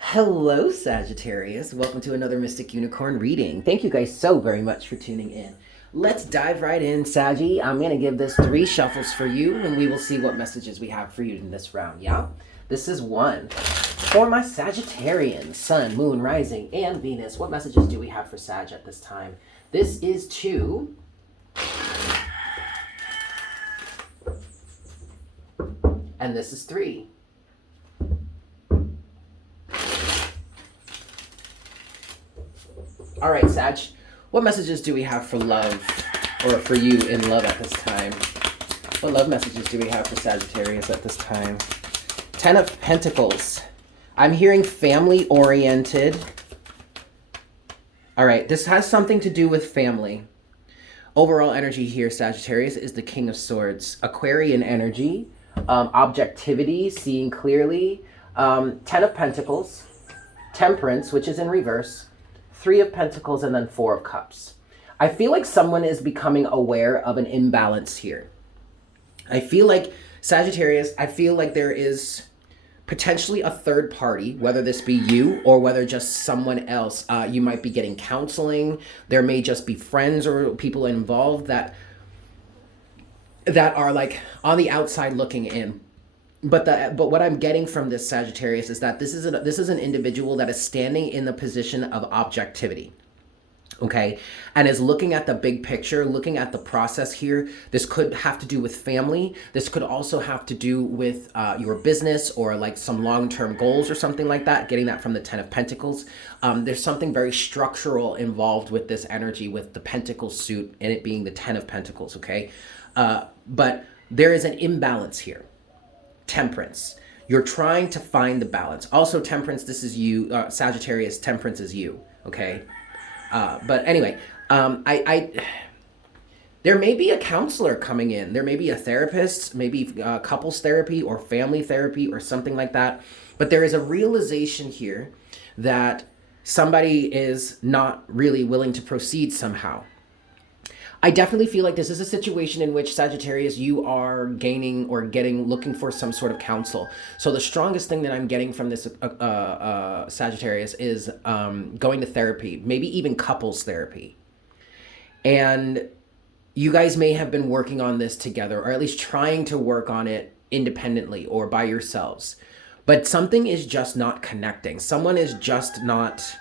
Hello, Sagittarius. Welcome to another Mystic Unicorn reading. Thank you guys so very much for tuning in. Let's dive right in, Saggy. I'm going to give this 3 shuffles for you, and we will see what messages we have for you in this round, yeah? This is 1. For my Sagittarian, Sun, Moon, Rising, and Venus, what messages do we have for Sag at this time? This is 2. And this is 3. All right, Sag, what messages do we have for love, or for you in love at this time? What love messages do we have for Sagittarius at this time? 10 of Pentacles. I'm hearing family-oriented. All right, this has something to do with family. Overall energy here, Sagittarius, is the King of Swords. Aquarian energy, objectivity, seeing clearly. 10 of Pentacles, Temperance, which is in reverse. 3 of Pentacles, and then 4 of Cups. I feel like someone is becoming aware of an imbalance here. I feel like, Sagittarius, I feel like there is potentially a third party, whether this be you or whether just someone else. You might be getting counseling. There may just be friends or people involved that are like on the outside looking in. But what I'm getting from this, Sagittarius, is that this is an individual that is standing in the position of objectivity, okay, and is looking at the big picture, looking at the process here. This could have to do with family. This could also have to do with your business or like some long-term goals or something like that. Getting that from the 10 of Pentacles. There's something very structural involved with this energy, with the Pentacle suit and it being the 10 of Pentacles, okay? But there is an imbalance here. Temperance. You're trying to find the balance. Also, Temperance, this is you. Sagittarius, Temperance is you. Okay. But anyway, there may be a counselor coming in. There may be a therapist, maybe couples therapy or family therapy or something like that. But there is a realization here that somebody is not really willing to proceed somehow. I definitely feel like this is a situation in which, Sagittarius, you are gaining or looking for some sort of counsel. So the strongest thing that I'm getting from this Sagittarius is going to therapy, maybe even couples therapy. And you guys may have been working on this together, or at least trying to work on it independently or by yourselves. But something is just not connecting. Someone is just not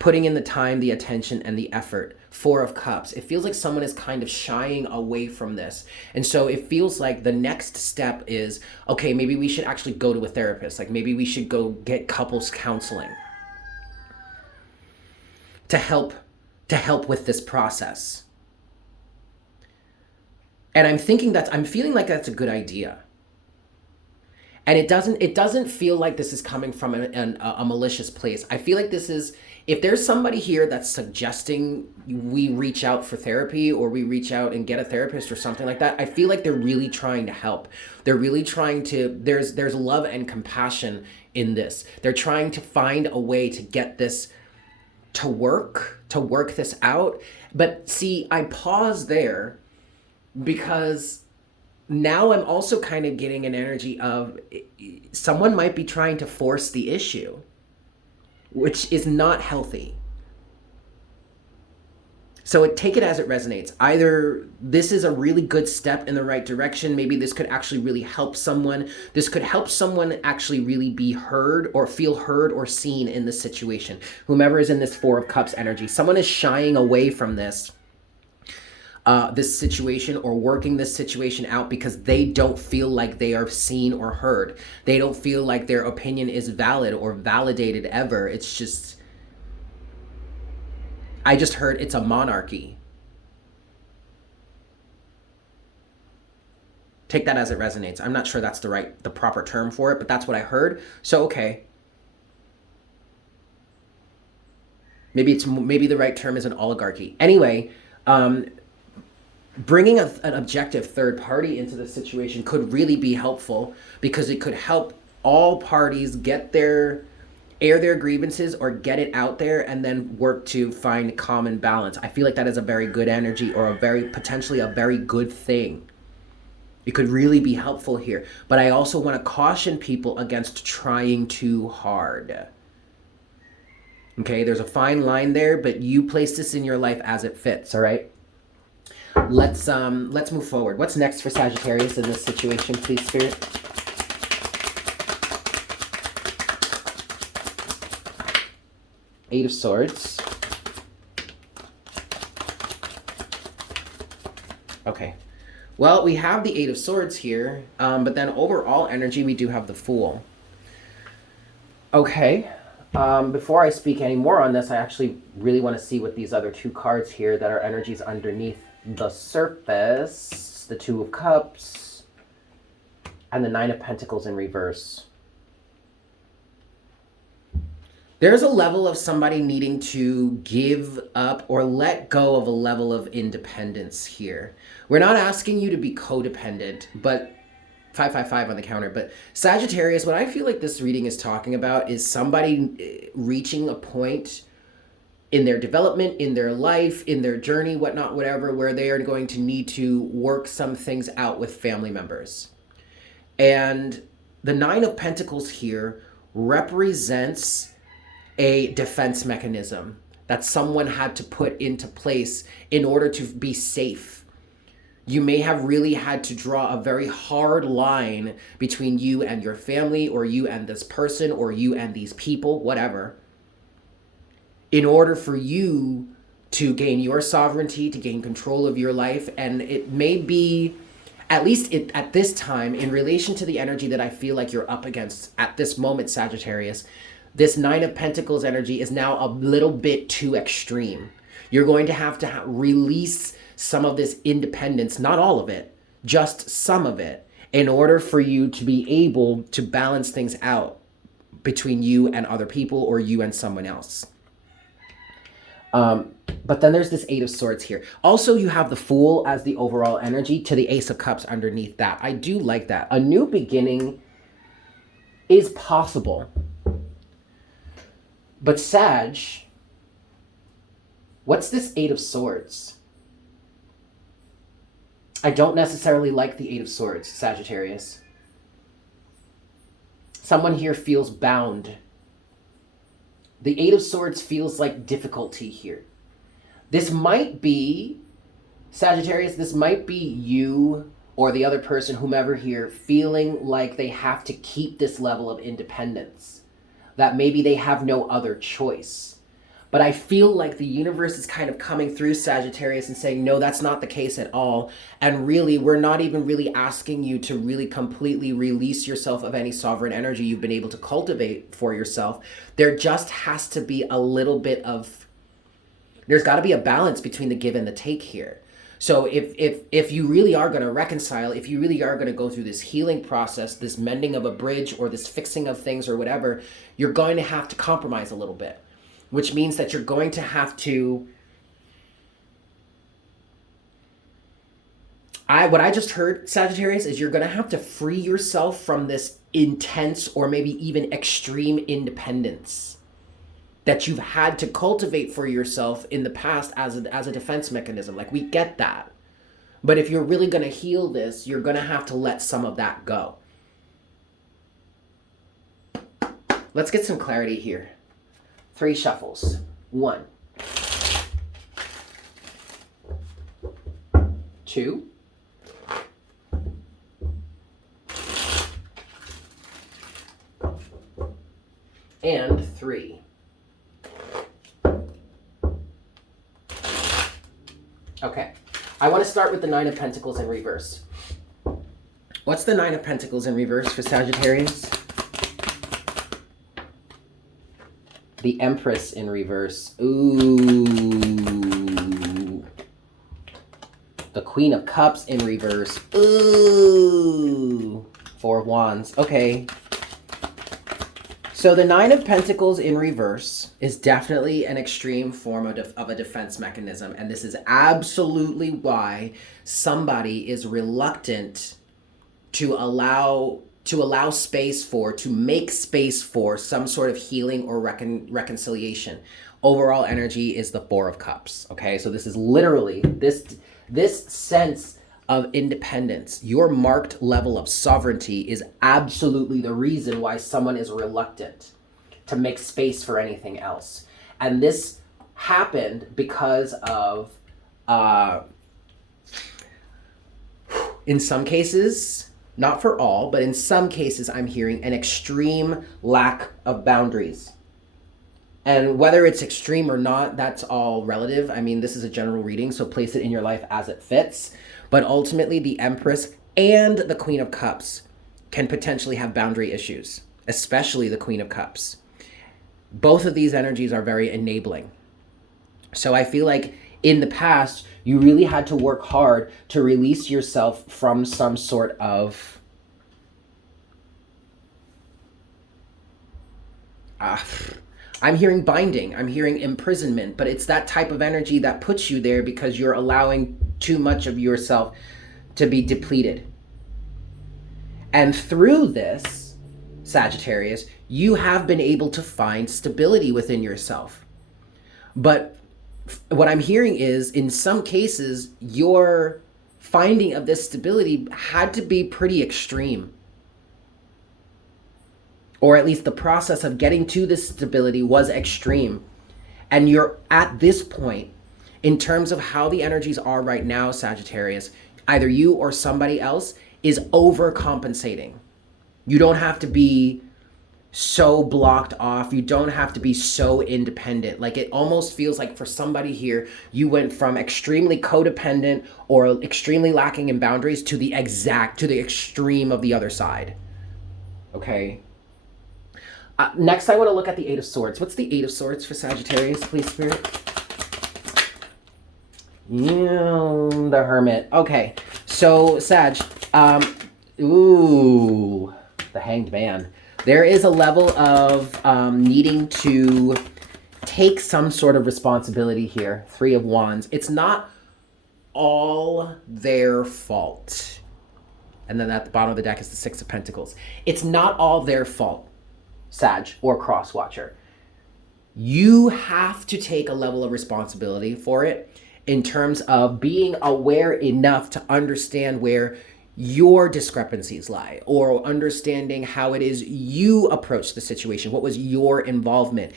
putting in the time, the attention, and the effort. 4 of Cups. It feels like someone is kind of shying away from this. And so it feels like the next step is, okay, maybe we should actually go to a therapist. Like maybe we should go get couples counseling to help with this process. And I'm feeling like that's a good idea. And it doesn't feel like this is coming from a malicious place. I feel like this is, if there's somebody here that's suggesting we reach out for therapy or we reach out and get a therapist or something like that, I feel like they're really trying to help. They're really trying to, there's love and compassion in this. They're trying to find a way to get this to work this out. But see, I pause there because now I'm also kind of getting an energy of someone might be trying to force the issue, which is not healthy. So take it as it resonates. Either this is a really good step in the right direction. Maybe this could actually really help someone. This could help someone actually really be heard or feel heard or seen in this situation. Whomever is in this 4 of Cups energy, someone is shying away from this situation or working this situation out because they don't feel like they are seen or heard. They don't feel like their opinion is valid or validated ever. It's just, I just heard it's a monarchy. Take that as it resonates. I'm not sure that's the proper term for it, but that's what I heard. So, okay. Maybe the right term is an oligarchy. Anyway, bringing an objective third party into the situation could really be helpful because it could help all parties air their grievances or get it out there and then work to find common balance. I feel like that is a very good energy or potentially a very good thing. It could really be helpful here. But I also want to caution people against trying too hard. Okay, there's a fine line there, but you place this in your life as it fits, all right? Let's move forward. What's next for Sagittarius in this situation, please, Spirit? Eight of Swords. Okay. Well, we have the Eight of Swords here, but then overall energy, we do have the Fool. Okay. Before I speak any more on this, I actually really want to see what these other two cards here that are energies underneath the surface. The Two of Cups and the Nine of Pentacles in reverse. There's a level of somebody needing to give up or let go of a level of independence here. We're not asking you to be codependent, but 555 on the counter. But Sagittarius, what I feel like this reading is talking about is somebody reaching a point in their development, in their life, in their journey, whatnot, whatever, where they are going to need to work some things out with family members. And the Nine of Pentacles here represents a defense mechanism that someone had to put into place in order to be safe. You may have really had to draw a very hard line between you and your family, or you and this person, or you and these people, whatever, in order for you to gain your sovereignty, to gain control of your life. And it may be, at least at this time, in relation to the energy that I feel like you're up against at this moment, Sagittarius, this Nine of Pentacles energy is now a little bit too extreme. You're going to have to release some of this independence, not all of it, just some of it, in order for you to be able to balance things out between you and other people, or you and someone else. But then there's this Eight of Swords here. Also, you have the Fool as the overall energy to the Ace of Cups underneath that. I do like that. A new beginning is possible. But Sag, what's this Eight of Swords? I don't necessarily like the Eight of Swords, Sagittarius. Someone here feels bound. The Eight of Swords feels like difficulty here. This might be, Sagittarius, this might be you or the other person, whomever here, feeling like they have to keep this level of independence. That maybe they have no other choice. But I feel like the universe is kind of coming through, Sagittarius, and saying, no, that's not the case at all. And really, we're not even really asking you to really completely release yourself of any sovereign energy you've been able to cultivate for yourself. There just has to be a little bit of, there's got to be a balance between the give and the take here. So if you really are going to reconcile, if you really are going to go through this healing process, this mending of a bridge, or this fixing of things or whatever, you're going to have to compromise a little bit, which means that you're going to have to, what I just heard, Sagittarius, is you're going to have to free yourself from this intense or maybe even extreme independence that you've had to cultivate for yourself in the past as a defense mechanism. Like, we get that. But if you're really going to heal this, you're going to have to let some of that go. Let's get some clarity here. 3 shuffles. 1, 2, and 3. Okay, I want to start with the Nine of Pentacles in reverse. What's the Nine of Pentacles in reverse for Sagittarius? The Empress in reverse. Ooh. The Queen of Cups in reverse. Ooh. 4 of Wands. Okay. So the Nine of Pentacles in reverse is definitely an extreme form of a defense mechanism. And this is absolutely why somebody is reluctant to allow space for, to make space for some sort of healing or reconciliation. Overall energy is the 4 of Cups. Okay, so this is literally this sense of independence, your marked level of sovereignty is absolutely the reason why someone is reluctant to make space for anything else. And this happened because of, in some cases, not for all, but in some cases, I'm hearing an extreme lack of boundaries. And whether it's extreme or not, that's all relative. I mean, this is a general reading, so place it in your life as it fits. But ultimately, the Empress and the Queen of Cups can potentially have boundary issues, especially the Queen of Cups. Both of these energies are very enabling. So I feel like in the past, you really had to work hard to release yourself from some sort of I'm hearing binding, I'm hearing imprisonment, but it's that type of energy that puts you there because you're allowing too much of yourself to be depleted. And through this, Sagittarius, you have been able to find stability within yourself. But what I'm hearing is, in some cases, your finding of this stability had to be pretty extreme. Or at least the process of getting to this stability was extreme. And you're at this point, in terms of how the energies are right now, Sagittarius, either you or somebody else is overcompensating. You don't have to be so blocked off. You don't have to be so independent. Like, it almost feels like for somebody here, you went from extremely codependent or extremely lacking in boundaries to the extreme of the other side. Okay. Next, I want to look at the Eight of Swords. What's the Eight of Swords for Sagittarius, please, Spirit? The Hermit. Okay. So, Sag, the Hanged Man. There is a level of needing to take some sort of responsibility here. Three of Wands. It's not all their fault. And then at the bottom of the deck is the Six of Pentacles. It's not all their fault, Sag or Crosswatcher. You have to take a level of responsibility for it in terms of being aware enough to understand where your discrepancies lie, or understanding how it is you approach the situation. What was your involvement?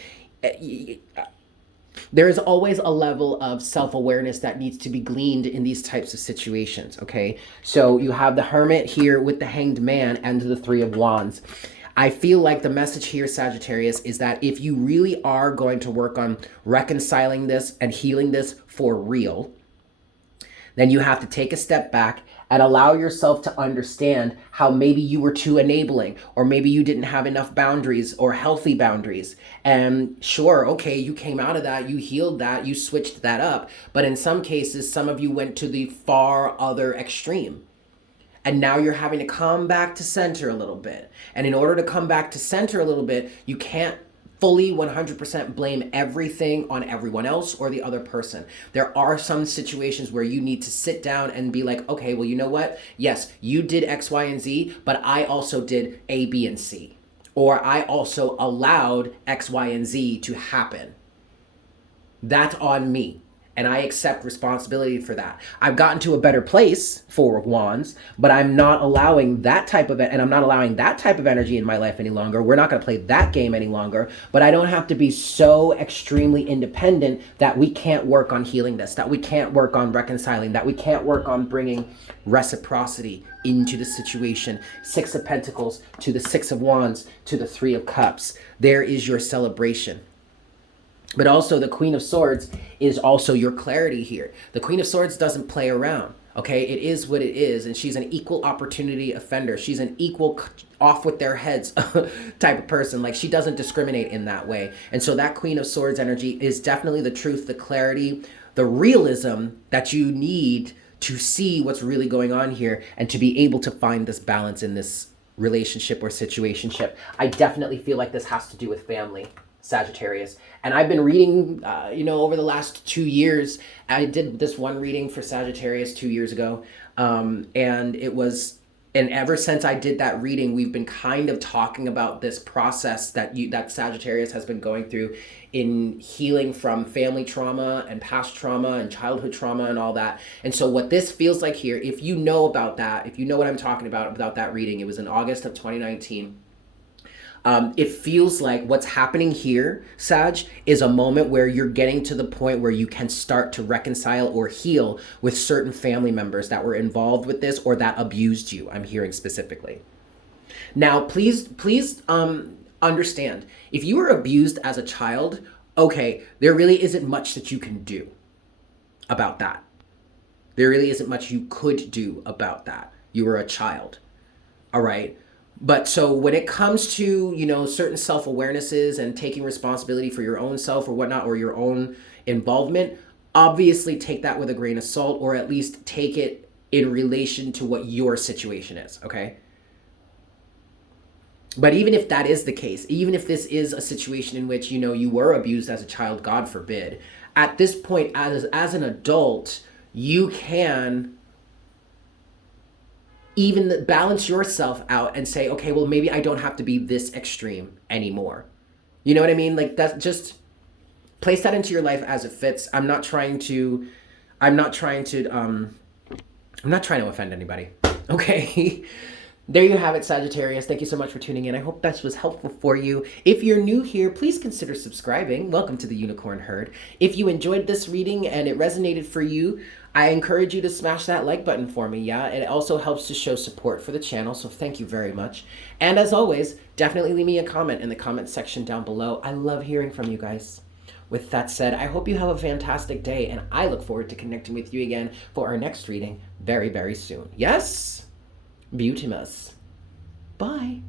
There is always a level of self-awareness that needs to be gleaned in these types of situations, okay? So you have the Hermit here with the Hanged Man and the Three of Wands. I feel like the message here, Sagittarius, is that if you really are going to work on reconciling this and healing this for real, then you have to take a step back and allow yourself to understand how maybe you were too enabling, or maybe you didn't have enough boundaries or healthy boundaries. And sure, okay, you came out of that, you healed that, you switched that up. But in some cases, some of you went to the far other extreme. And now you're having to come back to center a little bit. And in order to come back to center a little bit, you can't fully 100% blame everything on everyone else or the other person. There are some situations where you need to sit down and be like, okay, well, you know what? Yes, you did X, Y, and Z, but I also did A, B, and C. Or I also allowed X, Y, and Z to happen. That's on me. And I accept responsibility for that. I've gotten to a better place, Four of Wands, but I'm not allowing that type of, and I'm not allowing that type of energy in my life any longer. We're not going to play that game any longer, but I don't have to be so extremely independent that we can't work on healing this, that we can't work on reconciling, that we can't work on bringing reciprocity into the situation. Six of Pentacles to the Six of Wands to the Three of Cups. There is your celebration. But also the Queen of Swords is also your clarity here. The Queen of Swords doesn't play around, okay? It is what it is, and she's an equal opportunity offender. She's an equal off with their heads type of person. Like, she doesn't discriminate in that way. And so that Queen of Swords energy is definitely the truth, the clarity, the realism that you need to see what's really going on here and to be able to find this balance in this relationship or situationship. I definitely feel like this has to do with family, Sagittarius. And I've been reading, over the last 2 years. I did this one reading for Sagittarius 2 years ago. And it was And ever since I did that reading, we've been kind of talking about this process that Sagittarius has been going through in healing from family trauma and past trauma and childhood trauma and all that. And so what this feels like here, if you know about that, if you know what I'm talking about that reading, it was in August of 2019. It feels like what's happening here, Sag, is a moment where you're getting to the point where you can start to reconcile or heal with certain family members that were involved with this or that abused you. I'm hearing specifically. Now, please understand, if you were abused as a child, okay, there really isn't much that you can do about that. There really isn't much you could do about that. You were a child, all right? But so when it comes to, certain self-awarenesses and taking responsibility for your own self or whatnot, or your own involvement, obviously take that with a grain of salt, or at least take it in relation to what your situation is, okay? But even if that is the case, even if this is a situation in which, you were abused as a child, God forbid, at this point, as an adult, you can even balance yourself out and say, okay, well, maybe I don't have to be this extreme anymore. You know what I mean? Like, that's just place that into your life as it fits. I'm not trying to offend anybody. Okay. There you have it, Sagittarius. Thank you so much for tuning in. I hope this was helpful for you. If you're new here, please consider subscribing. Welcome to the Unicorn Herd. If you enjoyed this reading and it resonated for you, I encourage you to smash that like button for me, yeah? It also helps to show support for the channel, so thank you very much. And as always, definitely leave me a comment in the comment section down below. I love hearing from you guys. With that said, I hope you have a fantastic day, and I look forward to connecting with you again for our next reading very, very soon. Yes? Beautimus. Bye.